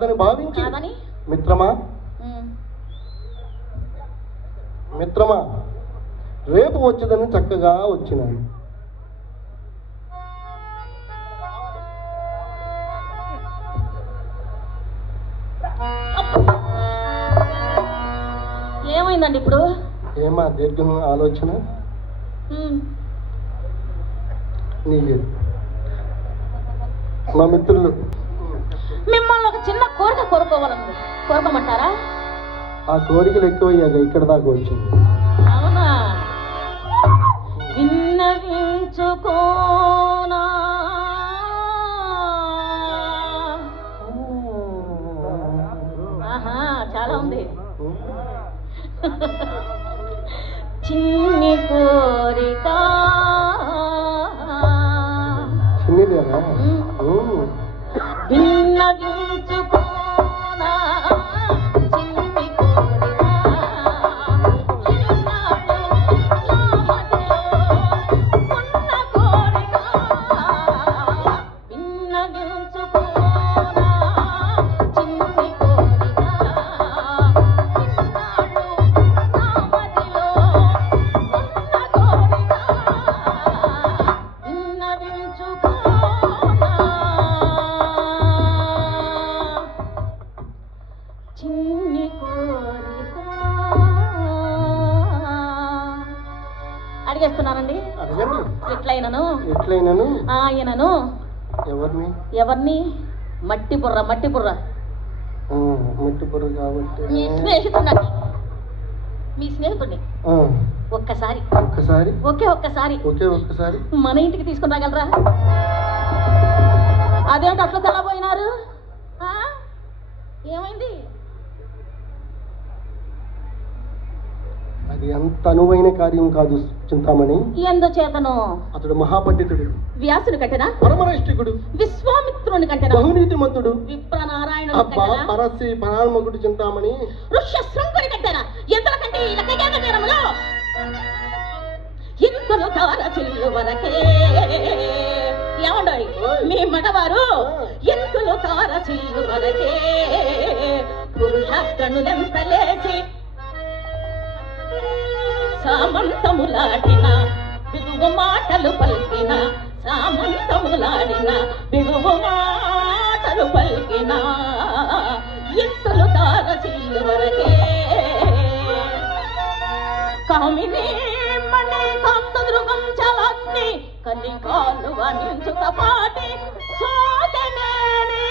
భావించి మిత్రమా. మిత్రమా? రేపు వచ్చేదని చక్కగా వచ్చినాను ఏమైందండి ఇప్పుడు? ఏమా దీర్ఘం ఆలోచన? మా మిత్రులు. చిన్న కోరిక కోరుకోవాలండి. కోరుకోమంటారా ఆ కోరికలు ఎక్కువయ్యాక ఇక్కడ దాకా వచ్చింది. అవునా? విన్నవించుకోనా? ఆహా చాలా ఉంది. చిన్ని కోరిక. చిన్నదేనా? ఎట్లయినను ఆయనను ఎవరిని? ఎవరిని? మట్టి బుర్ర మట్టి బుర్ర. మట్టి పొర కాబట్టి. మీ స్నేహితుడిని? మీ స్నేహితుడిని? ఒక్కసారి. ఒక్కసారి? ఒకే ఒక్కసారి. ఒకే ఒక్కసారి? మన ఇంటికి తీసుకుని రాగలరా? అదేంటి అట్లా తెల్లబోయినారు? ఏమైంది? అది అంత అనువైన కార్యం కాదు చింతామణి. ఎందుచేతను? అతడు మహాపండితుడు. వ్యాసుని కట్టెనా పరమరైష్టికుడు విశ్వామిత్రుని కట్టెనా బహునీతిమంతుడు. విప్రనారాయణుని అబ్బా కట్టెనా పరస్సి పరాత్మకుడు చింతామణి. ఋష్యశృంగుని కట్టెనా ఎంతల కంటే తీరములో ఇందులో తార చెల్లు వరకే. ఏమండోయ్? మీ మగవారు తార చెల్లు వరకే. పురుషాస్త్రనులెంత లేచి సామంతములాడిన బిగువు మాటలు పలికిన సామంతములాడిన బిగువు మాటలు పలికిన ఎత్తులు దారసీలు వరకే. కామిని మణి కాంత దృగం చలాగ్ని కలి కాలువ నించుత పాటి సోదనేని.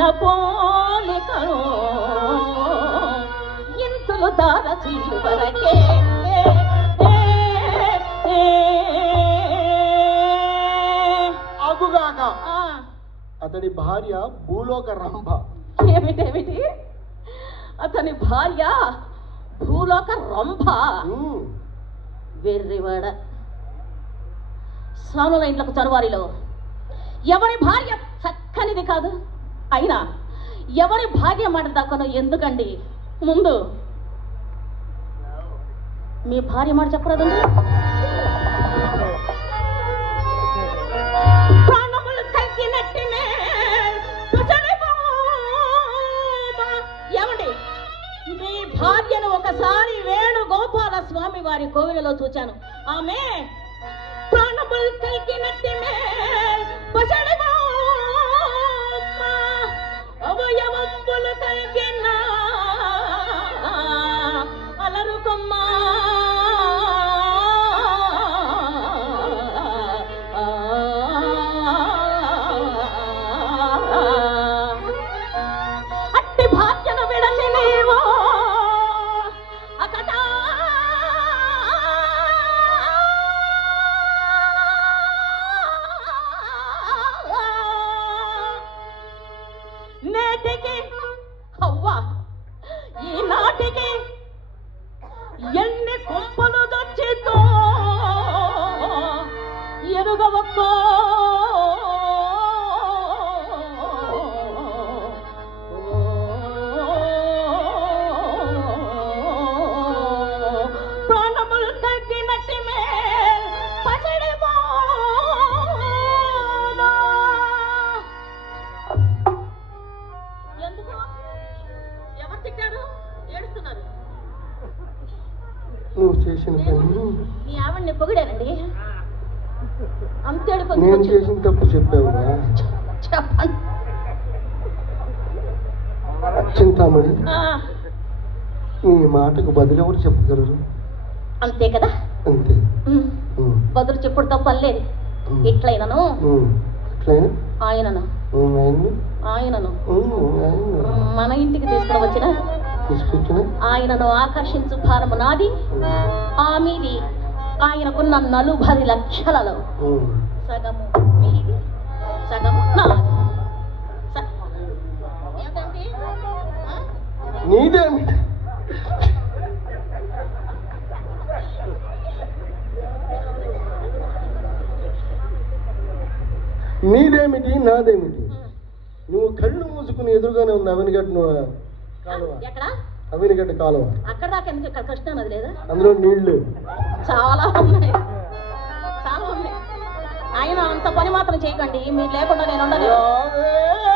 వెన్న పోలికను ఇంతులు దారసిల్లు వరకే అగుగాక అతడి భార్య భూలోక రంభ. ఏమిటేమిటి? అతని భార్య భూలోక రంభ. వెర్రివాడ. స్వాముల ఇంట్లకు చరువారిలో ఎవరి భార్య చక్కనిది కాదు? అయినా ఎవరి భార్య మాట దక్కను ఎందుకండి? ముందు మీ భార్య మాట చెప్పరాదు ప్రాణములు తగ్గినట్టినే ఏమండి? మీ భార్యను ఒకసారి వేణుగోపాల స్వామి వారి కోవిలలో చూచాను. ఆమె ప్రాణములు ya bombolo tal bien నేను చేసిన తప్పు చెప్పావుగా? చెప్పండి. చింతామణి నీ మాటకు బదులు ఎవరు చెప్పగలరు? అంతే కదా? అంతే. బదులు చెప్పుడు ఇట్లయినను ఉమ్. ఎట్లయినా? ఆయనను. ఆయన్ని, మన ఇంటికి తీసుకుని వచ్చిన? ఆయనను ఆకర్షించు భారము నాది. ఆ మీది ఆయనకున్న నలుబది లక్షలలో. సగము మీది నాది. నీదేమిటి? నాదేమిటి ఉమ్. నువ్వు కళ్ళు మూసుకుని ఎదురుగానే ఉంది అవినిగడ్డ కాలువ. అవినిగడ్డ కాలువ. అక్కడ దాకా ఎందుకు ఇక్కడ కృష్ణా నది లేదా? అందులో నీళ్ళు. చాలా ఉన్నాయి. ఆయన అంత పని మాత్రం చేయకండి. మీరు లేకుండా నేను ఉండలేదు